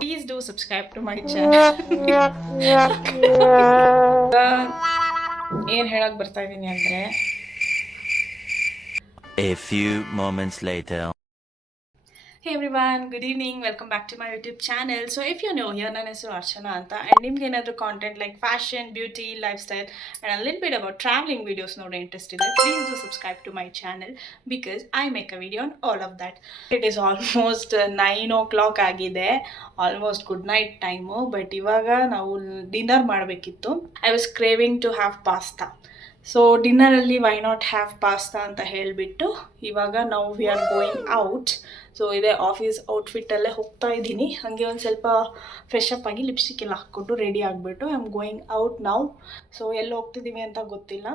Please do subscribe to my channel. ಏನು ಹೇಳಕ್ ಬರ್ತಾ ಇದ್ದೀನಿ ಅಂದ್ರೆ A few moments later. Hey everyone, good evening. Welcome back to my YouTube channel. So if you're new here, ನನ್ನ ಹೆಸರು ಅರ್ಚನಾ ಅಂತ and ನಿಮ್ಗೆ ಏನಾದರೂ content like fashion, beauty, life style and a little bit about traveling videos ನೋಡೋ interest ಇದೆ, please do subscribe to my channel because I make a video on all of that. It is almost 9 o'clock ಆಗಿದೆ, almost good night time. But ಇವಾಗ ನಾವು dinner ಮಾಡಬೇಕಿತ್ತು. I was craving to have pasta. So ಡಿನ್ನರಲ್ಲಿ why not have pasta ಅಂತ ಹೇಳಿಬಿಟ್ಟು ಇವಾಗ ನಾವು we are going out. So ಇದೇ ಆಫೀಸ್ ಔಟ್ಫಿಟ್ಟಲ್ಲೇ ಹೋಗ್ತಾ ಇದ್ದೀನಿ. ಹಾಗೆ ಒಂದು ಸ್ವಲ್ಪ ಫ್ರೆಶ್ ಅಪ್ ಆಗಿ ಲಿಪ್ಸ್ಟಿಕ್ ಎಲ್ಲ ಹಾಕ್ಕೊಂಡು ರೆಡಿ ಆಗಿಬಿಟ್ಟು ಐ ಆಮ್ ಗೋಯಿಂಗ್ ಔಟ್ ನಾವು. ಸೊ ಎಲ್ಲಿ ಹೋಗ್ತಿದ್ದೀವಿ ಅಂತ ಗೊತ್ತಿಲ್ಲ.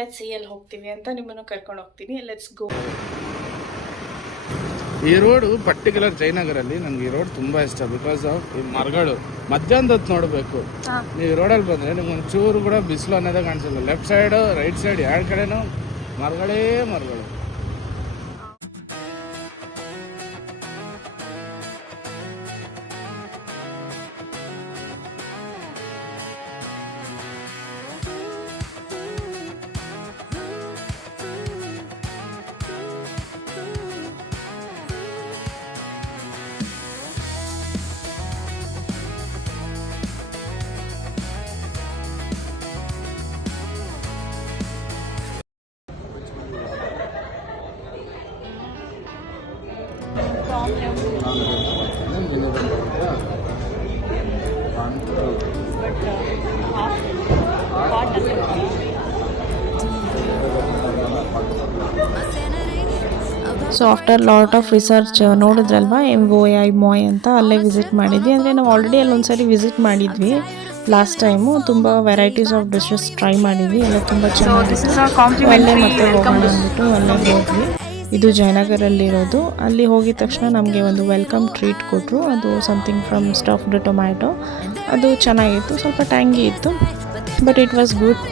ಲೆಟ್ಸ್ ಸಿ ಎಲ್ಲಿ ಹೋಗ್ತೀವಿ ಅಂತ ನಿಮ್ಮನ್ನು ಕರ್ಕೊಂಡು ಹೋಗ್ತೀನಿ. Let's go. ಈ ರೋಡು ಪರ್ಟಿಕ್ಯುಲರ್ ಜಯನಗರಲ್ಲಿ ನನಗೆ ಈ ರೋಡ್ ತುಂಬಾ ಇಷ್ಟ. ಬಿಕಾಸ್ ಆಫ್ ಈ ಮರಗಳು ಮಧ್ಯಾಹ್ನದ ಹೊತ್ತು ನೋಡಬೇಕು. ನೀವು ರೋಡಲ್ಲಿ ಬಂದರೆ ನಿಮ್ಗೆ ಒಂಚೂರು ಕೂಡ ಬಿಸಿಲು ಅನ್ನೋದೇ ಕಾಣಿಸಲ್ಲ. ಲೆಫ್ಟ್ ಸೈಡ್ ರೈಟ್ ಸೈಡ್ ಎರಡು ಕಡೆನೂ ಮರಗಳೇ ಮರಗಳು. So after lot of research ನೋಡಿದ್ರಲ್ವಾ MOI MOI ಅಂತ ಅಲ್ಲೇ ವಿಸಿಟ್ ಮಾಡಿದ್ವಿ. ಅಂದರೆ ನಾವು ಆಲ್ರೆಡಿ ಅಲ್ಲೊಂದ್ಸರಿ ವಿಸಿಟ್ ಮಾಡಿದ್ವಿ ಲಾಸ್ಟ್ ಟೈಮು. ತುಂಬ ವೆರೈಟೀಸ್ ಆಫ್ ಡಿಶಸ್ ಟ್ರೈ ಮಾಡಿದ್ವಿ, ಎಲ್ಲ ತುಂಬ ಚೆನ್ನಾಗಿತ್ತು. ಅಲ್ಲೇ ಮತ್ತೆ ಹೋಗೋಣ ಅಂದ್ಬಿಟ್ಟು ಅಲ್ಲೇ ಹೋದ್ವಿ. ಇದು ಜಯನಗರಲ್ಲಿರೋದು. ಅಲ್ಲಿ ಹೋಗಿದ ತಕ್ಷಣ ನಮಗೆ ಒಂದು ವೆಲ್ಕಮ್ ಟ್ರೀಟ್ ಕೊಟ್ಟರು. ಅದು ಸಮಥಿಂಗ್ ಫ್ರಮ್ ಸ್ಟಫ್ಡ್ ಟೊಮ್ಯಾಟೊ. ಅದು ಚೆನ್ನಾಗಿತ್ತು, ಸ್ವಲ್ಪ ಟ್ಯಾಂಗಿ ಇತ್ತು, ಬಟ್ ಇಟ್ ವಾಸ್ ಗುಡ್.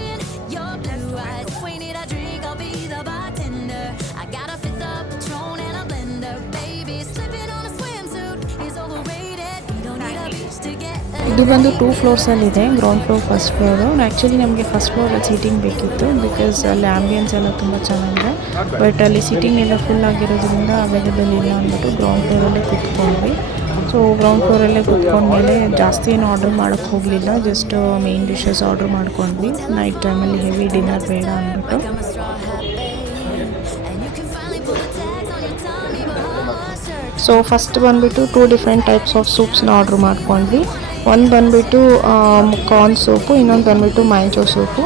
ಇದು ಬಂದು 2 ಫ್ಲೋರ್ಸಲ್ಲಿದೆ. Ground floor, first floor. Actually ನಮಗೆ ಫಸ್ಟ್ ಫ್ಲೋರಲ್ಲಿ ಸೀಟಿಂಗ್ ಬೇಕಿತ್ತು ಬಿಕಾಸ್ ಅಲ್ಲಿ ಆ್ಯಂಬಿಯನ್ಸ್ ಎಲ್ಲ ತುಂಬ ಚೆನ್ನಾಗಿದೆ. ಬಟ್ ಅಲ್ಲಿ ಸೀಟಿಂಗ್ ಎಲ್ಲ ಫುಲ್ ಆಗಿರೋದ್ರಿಂದ ಅವೈಲೇಬಲ್ ಇಲ್ಲ ಅಂದ್ಬಿಟ್ಟು ಗ್ರೌಂಡ್ ಫ್ಲೋರಲ್ಲೇ ಕೂತ್ಕೊಂಡ್ವಿ. ಸೊ ಗ್ರೌಂಡ್ ಫ್ಲೋರಲ್ಲೇ ಕೂತ್ಕೊಂಡ್ಮೇಲೆ ಜಾಸ್ತಿ ಏನು ಆರ್ಡ್ರ್ ಮಾಡೋಕ್ಕೆ ಹೋಗಲಿಲ್ಲ, ಜಸ್ಟ್ ಮೇನ್ ಡಿಶಸ್ ಆರ್ಡ್ರ್ ಮಾಡ್ಕೊಂಡ್ವಿ. ನೈಟ್ ಟೈಮಲ್ಲಿ ಹೆವಿ ಡಿನ್ನರ್ ಬೇಡ ಅಂದ್ಬಿಟ್ಟು. ಸೊ ಫಸ್ಟ್ ಬಂದುಬಿಟ್ಟು 2 ಡಿಫ್ರೆಂಟ್ ಟೈಪ್ಸ್ ಆಫ್ ಸೂಪ್ಸ್ನ ಆರ್ಡ್ರ್ ಮಾಡ್ಕೊಂಡ್ವಿ. ಒಂದು ಬಂದುಬಿಟ್ಟು ಕಾರ್ನ್ ಸೂಪು, ಇನ್ನೊಂದು ಬಂದುಬಿಟ್ಟು ಮ್ಯಾಂಚೋ ಸೂಪು.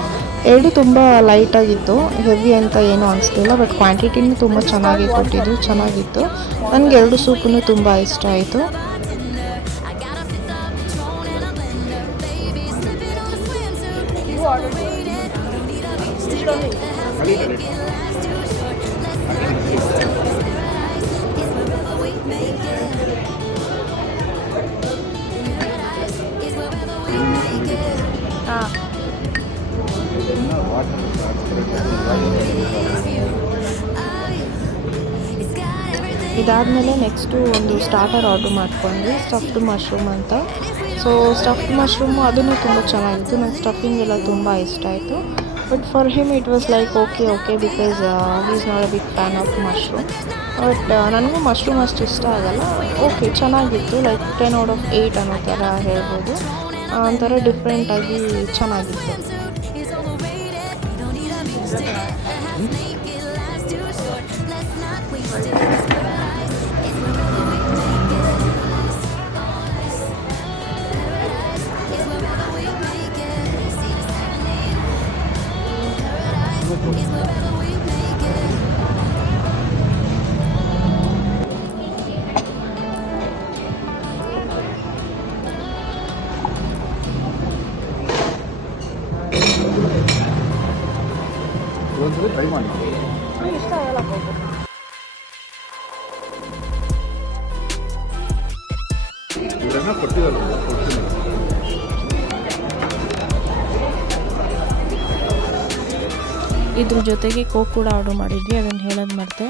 ಎರಡು ತುಂಬ ಲೈಟಾಗಿತ್ತು, ಹೆವಿ ಅಂತ ಏನೂ ಅನಿಸ್ತಿಲ್ಲ. ಬಟ್ ಕ್ವಾಂಟಿಟಿನೂ ತುಂಬ ಚೆನ್ನಾಗಿ ಕೊಟ್ಟಿದ್ದು, ಚೆನ್ನಾಗಿತ್ತು. ನನಗೆ 2 ಸೂಪೂ ತುಂಬ ಇಷ್ಟ ಆಯಿತು. ಇದಾದಮೇಲೆ ನೆಕ್ಸ್ಟು ಒಂದು ಸ್ಟಾರ್ಟರ್ ಆರ್ಡ್ರ್ ಮಾಡ್ಕೊಂಡ್ವಿ, ಸ್ಟಫ್ಡ್ ಮಶ್ರೂಮ್ ಅಂತ. ಸೊ ಸ್ಟಫ್ಡ್ ಮಶ್ರೂಮು ಅದನ್ನು ತುಂಬ ಚೆನ್ನಾಗಿತ್ತು. ನಂಗೆ ಸ್ಟಫಿಂಗ್ ಎಲ್ಲ ತುಂಬ ಇಷ್ಟ ಆಯಿತು. But for him it was like okay because is not a big fan of mushroom. But ನನಗೂ ಮಶ್ರೂಮ್ ಅಷ್ಟು ಇಷ್ಟ ಆಗಲ್ಲ. ಓಕೆ, ಚೆನ್ನಾಗಿತ್ತು. ಲೈಕ್ 10 out of 8 ಅನ್ನೋ ಥರ ಹೇಳ್ಬೋದು. ಒಂಥರ ಡಿಫ್ರೆಂಟಾಗಿ ಚೆನ್ನಾಗಿತ್ತು. ಟ್ರೈ ಮಾಡಿ. ಇಷ್ಟ ಆಗಲ್ಲ. ಇದ್ರ ಜೊತೆಗೆ ಕೋಕ್ ಕೂಡ ಆರ್ಡರ್ ಮಾಡಿದ್ವಿ, ಅದನ್ನು ಹೇಳೋದು ಮರ್ತೆ.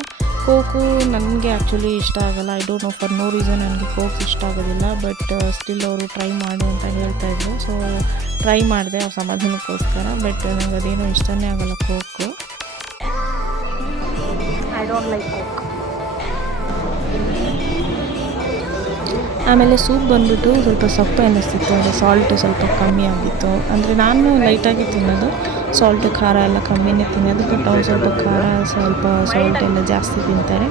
ಕೋಕು ನನಗೆ ಆ್ಯಕ್ಚುಲಿ ಇಷ್ಟ ಆಗಲ್ಲ. I don't know for no reason ನನಗೆ ಕೋಕ್ ಇಷ್ಟ ಆಗೋದಿಲ್ಲ. ಬಟ್ ಸ್ಟಿಲ್ ಅವರು ಟ್ರೈ ಮಾಡು ಅಂತ ಹೇಳ್ತಾಯಿದ್ರು. ಸೊ ಟ್ರೈ ಮಾಡಿದೆ ಅವ್ರ ಸಮಾಧಾನಕ್ಕೋಸ್ಕರ. ಬಟ್ ನನಗೆ ಅದೇನೋ ಇಷ್ಟನೇ ಆಗಲ್ಲ Coke. I don't like coke. ಆಮೇಲೆ ಸೂಪ್ ಬಂದುಬಿಟ್ಟು ಸ್ವಲ್ಪ ಸಪ್ಪೆ ಅನ್ನಿಸ್ತಿತ್ತು. ಅಂದರೆ ಸಾಲ್ಟ್ ಸ್ವಲ್ಪ ಕಮ್ಮಿ ಆಗಿತ್ತು. ಅಂದರೆ ನಾನು ಲೈಟಾಗಿ ತಿನ್ನೋದು, ಸಾಲ್ಟ್ ಖಾರ ಎಲ್ಲ ಕಮ್ಮಿನೇ ತಿನ್ನೋದು. ಬಟ್ ಅವ್ರು ಸ್ವಲ್ಪ ಖಾರ ಸ್ವಲ್ಪ ಸಾಲ್ಟ್ ಎಲ್ಲ ಜಾಸ್ತಿ ತಿಂತಾರೆ.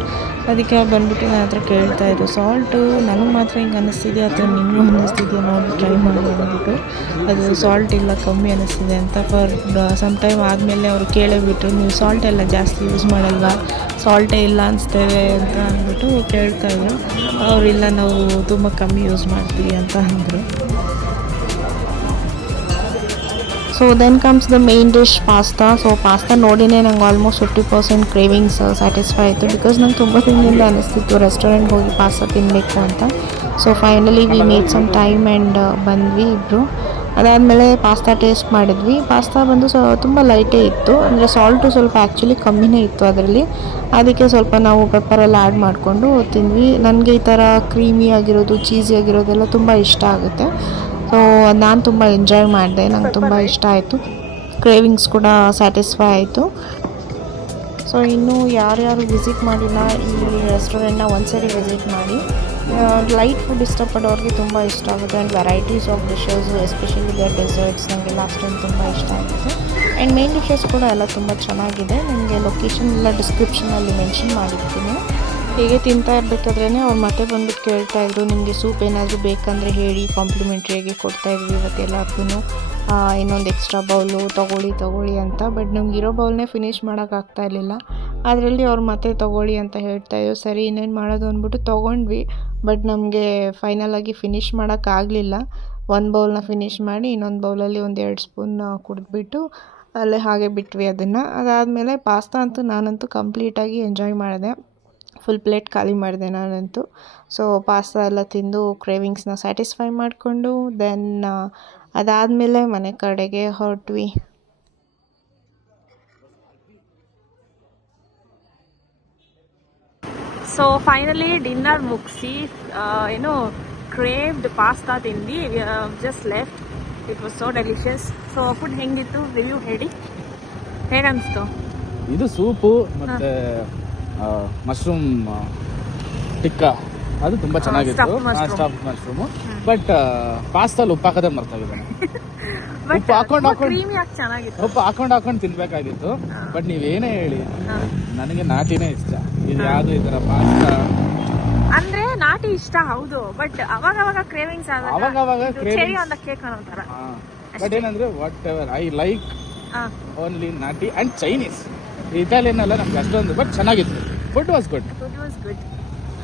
ಅದಕ್ಕೆ ಅವ್ರು ಬಂದುಬಿಟ್ಟು ನನ್ನ ಹತ್ರ ಕೇಳ್ತಾಯಿದ್ರು, ಸಾಲ್ಟು ನನಗೆ ಮಾತ್ರ ಹಿಂಗೆ ಅನ್ನಿಸ್ತಿದೆ ಅಥವಾ ನಿಮಗೂ ಅನ್ನಿಸ್ತಿದೆಯಾ ನೋಡಿ ಟ್ರೈ ಮಾಡಿ ಅಂದ್ಬಿಟ್ಟು. ಅದು ಸಾಲ್ಟ್ ಇಲ್ಲ ಕಮ್ಮಿ ಅನ್ನಿಸ್ತಿದೆ ಅಂತ. ಫಾರ್ ಸಮ್ ಟೈಮ್ ಆದಮೇಲೆ ಅವರು ಕೇಳೇಬಿಟ್ರು, ನೀವು ಸಾಲ್ಟ್ ಎಲ್ಲ ಜಾಸ್ತಿ ಯೂಸ್ ಮಾಡಲ್ವಾ, ಸಾಲ್ಟೇ ಇಲ್ಲ ಅನಿಸ್ತೇವೆ ಅಂತ ಅಂದ್ಬಿಟ್ಟು ಕೇಳ್ತಾಯಿದ್ರು. ಅವರಿಲ್ಲ ನಾವು ತುಂಬ ಕಮ್ಮಿ ಯೂಸ್ ಮಾಡ್ತೀವಿ ಅಂತ ಅಂದರು. So then comes the main dish pasta. So pasta ನೋಡಿನೇ ನಂಗೆ ಆಲ್ಮೋಸ್ಟ್ 50% ಕ್ರೇವಿಂಗ್ಸ್ ಸ್ಯಾಟಿಸ್ಫೈ ಆಯಿತು. ಬಿಕಾಸ್ ನಂಗೆ ತುಂಬ ದಿನದಿಂದ ಅನ್ನಿಸ್ತಿತ್ತು ರೆಸ್ಟೋರೆಂಟ್ಗೆ ಹೋಗಿ ಪಾಸ್ತಾ ತಿನ್ನಬೇಕು ಅಂತ. So finally we made some time and ಬಂದ್ವಿ ಇಬ್ಬರು. ಅದಾದಮೇಲೆ ಪಾಸ್ತಾ ಟೇಸ್ಟ್ ಮಾಡಿದ್ವಿ. ಪಾಸ್ತಾ ಬಂದು ತುಂಬ ಲೈಟೇ ಇತ್ತು. ಅಂದರೆ ಸಾಲ್ಟು ಸ್ವಲ್ಪ ಆ್ಯಕ್ಚುಲಿ ಕಮ್ಮಿನೇ ಇತ್ತು ಅದರಲ್ಲಿ. ಅದಕ್ಕೆ ಸ್ವಲ್ಪ ನಾವು ಪೆಪ್ಪರೆಲ್ಲ ಆ್ಯಡ್ ಮಾಡಿಕೊಂಡು ತಿಂದ್ವಿ. ನನಗೆ ಈ ಥರ ಕ್ರೀಮಿ ಆಗಿರೋದು ಚೀಸಿ ಆಗಿರೋದೆಲ್ಲ ತುಂಬ ಇಷ್ಟ ಆಗುತ್ತೆ. ಸೊ ನಾನು ತುಂಬ ಎಂಜಾಯ್ ಮಾಡಿದೆ, ನಂಗೆ ತುಂಬ ಇಷ್ಟ ಆಯಿತು. ಕ್ರೇವಿಂಗ್ಸ್ ಕೂಡ ಸ್ಯಾಟಿಸ್ಫೈ ಆಯಿತು. ಸೊ ಇನ್ನೂ ಯಾರ್ಯಾರು ವಿಸಿಟ್ ಮಾಡಿಲ್ಲ ಈ ರೆಸ್ಟೋರೆಂಟ್ನ ಒಂದ್ಸರಿ ವಿಸಿಟ್ ಮಾಡಿ. ಲೈಟ್ ಫುಡ್ ಇಷ್ಟಪಡೋರಿಗೆ ತುಂಬ ಇಷ್ಟ ಆಗುತ್ತೆ. And varieties of dishes especially the deserts ನನಗೆ ಲಾಸ್ಟ್ ಟೈಮ್ ತುಂಬ ಇಷ್ಟ ಆಗುತ್ತೆ. ಆ್ಯಂಡ್ ಮೇನ್ ಡಿಶಸ್ ಕೂಡ ಎಲ್ಲ ತುಂಬ ಚೆನ್ನಾಗಿದೆ. ನನಗೆ ಲೊಕೇಶನ್ ಎಲ್ಲ ಡಿಸ್ಕ್ರಿಪ್ಷನಲ್ಲಿ ಮೆನ್ಷನ್ ಮಾಡಿರ್ತೀನಿ. ಹೀಗೆ ತಿಂತಾ ಇರಬೇಕಾದ್ರೇ ಅವ್ರು ಮತ್ತೆ ಬಂದುಬಿಟ್ಟು ಕೇಳ್ತಾಯಿದ್ರು, ನಿಮಗೆ ಸೂಪ್ ಏನಾದರೂ ಬೇಕಂದರೆ ಹೇಳಿ, ಕಾಂಪ್ಲಿಮೆಂಟ್ರಿಯಾಗಿ ಕೊಡ್ತಾಯಿದ್ವಿ ಇವತ್ತೆಲ್ಲರಿಗೂ. ಇನ್ನೊಂದು ಎಕ್ಸ್ಟ್ರಾ ಬೌಲು ತೊಗೊಳ್ಳಿ ಅಂತ. ಬಟ್ ನಮ್ಗೆ ಇರೋ ಬೌಲ್ನೇ ಫಿನಿಷ್ ಮಾಡೋಕ್ಕಾಗ್ತಾ ಇರಲಿಲ್ಲ. ಅದರಲ್ಲಿ ಅವ್ರು ಮತ್ತೆ ತೊಗೊಳ್ಳಿ ಅಂತ ಹೇಳ್ತಾಯಿದ್ರು. ಸರಿ ಇನ್ನೇನು ಮಾಡೋದು ಅಂದ್ಬಿಟ್ಟು ತೊಗೊಂಡ್ವಿ. ಬಟ್ ನಮಗೆ ಫೈನಲಾಗಿ ಫಿನಿಷ್ ಮಾಡೋಕ್ಕಾಗಲಿಲ್ಲ. ಒಂದು ಬೌಲ್ನ ಫಿನಿಷ್ ಮಾಡಿ ಇನ್ನೊಂದು ಬೌಲಲ್ಲಿ 1-2 ಸ್ಪೂನ್ ಕುಡಿದ್ಬಿಟ್ಟು ಅಲ್ಲೇ ಹಾಗೆ ಬಿಟ್ವಿ ಅದನ್ನು. ಅದಾದಮೇಲೆ ಪಾಸ್ತಾ ಅಂತೂ ನಾನಂತೂ ಕಂಪ್ಲೀಟಾಗಿ ಎಂಜಾಯ್ ಮಾಡಿದೆ. ಫುಲ್ ಪ್ಲೇಟ್ ಖಾಲಿ ಮಾಡಿದೆ ನಾನಂತೂ. ಸೊ ಪಾಸ್ತಾ ಎಲ್ಲ ತಿಂದು ಕ್ರೇವಿಂಗ್ಸ್ನ ಸ್ಯಾಟಿಸ್ಫೈ ಮಾಡಿಕೊಂಡು ದೆನ್ ಅದಾದಮೇಲೆ ಮನೆ ಕಡೆಗೆ ಹೊರಟ್ವಿ. ಸೊ ಫೈನಲಿ ಡಿನ್ನರ್ ಮುಗಿಸಿ ಏನು ಕ್ರೇವ್ಡ್ ಪಾಸ್ತಾ ತಿಂದು just left. It was so delicious. So food ಹೆಂಗಿತ್ತು ರಿವ್ಯೂ ಹೇಳಿ, ಹೇಗನ್ನಿಸ್ತು? ಇದು ಸೂಪು ಮತ್ತೆ ಮಶ್ರೂಮ್ ಟಿಕ್ಕಾ ಅದು ತುಂಬ ಚೆನ್ನಾಗಿತ್ತು. Stuff mushroom. ಬಟ್ ಪಾಸ್ತಾಲ್ಲಿ ಉಪ್ಪು ಹಾಕೋದೇ ಮರ್ತಾಗಿದ್ದಾನೆ. ಉಪ್ಪು ಹಾಕೊಂಡು ತಿನ್ಬೇಕಾಗಿತ್ತು. ಬಟ್ ನೀವೇನೇ ಹೇಳಿ ನನಗೆ ನಾಟಿನೇ ಇಷ್ಟ. ಇದು ಯಾವುದು ಈ ಥರ ಪಾಸ್ತಾ ಅಂದ್ರೆ ನಾಟಿ ಇಷ್ಟ ಹೌದು. ಬಟ್ ಅವಾಗ ಕ್ರೇವಿಂಗ್ಸ್ ಬಟ್ ಏನಂದ್ರೆ what ever I like only ನಾಟಿ ಅಂಡ್ ಚೈನೀಸ್. ಇಟಾಲಿಯನ್ ಎಲ್ಲ ನಮ್ಗೆ ಅಷ್ಟೊಂದು. ಬಟ್ ಚೆನ್ನಾಗಿತ್ತು. Food was good.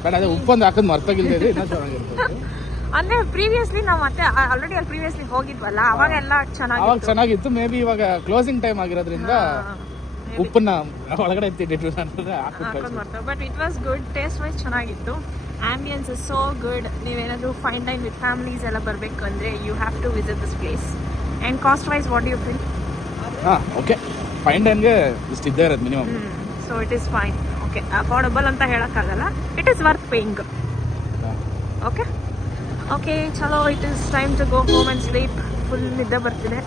ಬಟ್ ಅದೇ ಉಪ್ಪೊಂದು ಹಾಕೋದು ಮರ್ತಾಗಿಲ್ದೇ ಇನ್ನೂ ಚೆನ್ನಾಗಿರ್ತದೆ. ಅಂದ್ರೆ ಪ್ರೀವಿಯಸ್ಲಿ ನಾವು ಮತ್ತೆ ಆಲ್ರೆಡಿ ಅಲ್ಲಿ ಪ್ರೀವಿಯಸ್ಲಿ ಹೋಗಿದ್ವಲ್ಲ, ಅವಾಗೆಲ್ಲ ಅವಾಗ ಚೆನ್ನಾಗಿತ್ತು. ಮೇ ಬಿ ಇವಾಗ ಕ್ಲೋಸಿಂಗ್ ಟೈಮ್ ಆಗಿರೋದ್ರಿಂದ ಉಪ್ಪನ್ನ ಒಳಗಡೆ ಎತ್ತಿಟ್ಟಿದ್ರು. But it was good. Taste wise ಚೆನ್ನಾಗಿತ್ತು. Ambience is so good. ನೀವೇನಾದರೂ ಫೈನ್ ಟೈಮ್ ವಿತ್ ಫ್ಯಾಮಿಲೀಸ್ ಎಲ್ಲ ಬರಬೇಕು ಅಂದರೆ you have to visit this place. And cost wise what you feel? Okay, fine ಟೈಮ್ಗೆ ಇಷ್ಟು ಇದ್ದೇ ಇರೋದು minimum. So it is fine. Okay, affordable ಅಂತ ಹೇಳೋಕ್ಕಾಗಲ್ಲ. It is worth paying. Okay okay ಚಲೋ, it is time to go home and sleep. Full ನಿದ್ದೆ ಬರ್ತಿದೆ.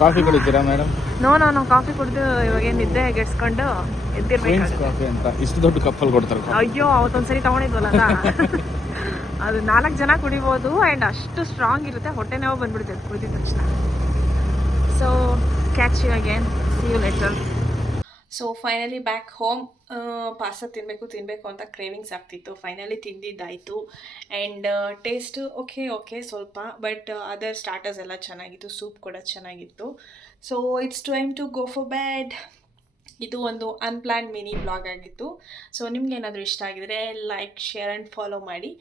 Coffee ಕುಡಿತೀರಾ ಮೇಡಮ್? ನೋ ಕಾಫಿ ಕುಡಿದು ಇವಾಗ ನಿದ್ದೆ ಗೆಡ್ಸ್ಕೊಂಡು ಎದ್ದಿರ್ಬೇಕು. ಕಾಫಿ ಅಂತ ಇಷ್ಟು ದೊಡ್ಡ ಕಪ್ಪಲ್ಲಿ ಕೊಡ್ತಾರೆ. ಅಯ್ಯೋ, ಅವತ್ತೊಂದ್ಸರಿ ತಗೊಂಡಿದ್ವಲ್ಲ ಅದು 4 ಜನ ಕುಡಿಬೋದು. ಆ್ಯಂಡ್ ಅಷ್ಟು ಸ್ಟ್ರಾಂಗ್ ಇರುತ್ತೆ, ಹೊಟ್ಟೆ ನೋವು ಬಂದ್ಬಿಡುತ್ತೆ ಕುಡಿದ ತಕ್ಷಣ. So catch you again, see you later. So finally back home. Pasta ತಿನ್ನಬೇಕು ಅಂತ ಕ್ರೇವಿಂಗ್ಸ್ ಆಗ್ತಿತ್ತು. ಫೈನಲಿ ತಿಂದಿದ್ದಾಯಿತು. ಆ್ಯಂಡ್ ಟೇಸ್ಟು ಓಕೆ ಸ್ವಲ್ಪ. ಬಟ್ ಅದರ್ ಸ್ಟಾರ್ಟರ್ಸ್ ಎಲ್ಲ ಚೆನ್ನಾಗಿತ್ತು. ಸೂಪ್ ಕೂಡ ಚೆನ್ನಾಗಿತ್ತು. So it's time to go for bed. ಇದು ಒಂದು ಅನ್ಪ್ಲ್ಯಾನ್ಡ್ ಮಿನಿ ಬ್ಲಾಗ್ ಆಗಿತ್ತು. ಸೊ ನಿಮ್ಗೇನಾದರೂ ಇಷ್ಟ ಆಗಿದರೆ ಲೈಕ್, ಶೇರ್ ಆ್ಯಂಡ್ ಫಾಲೋ ಮಾಡಿ.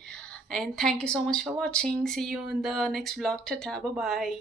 And thank you so much for watching. See you in the next blog. Tata, bye.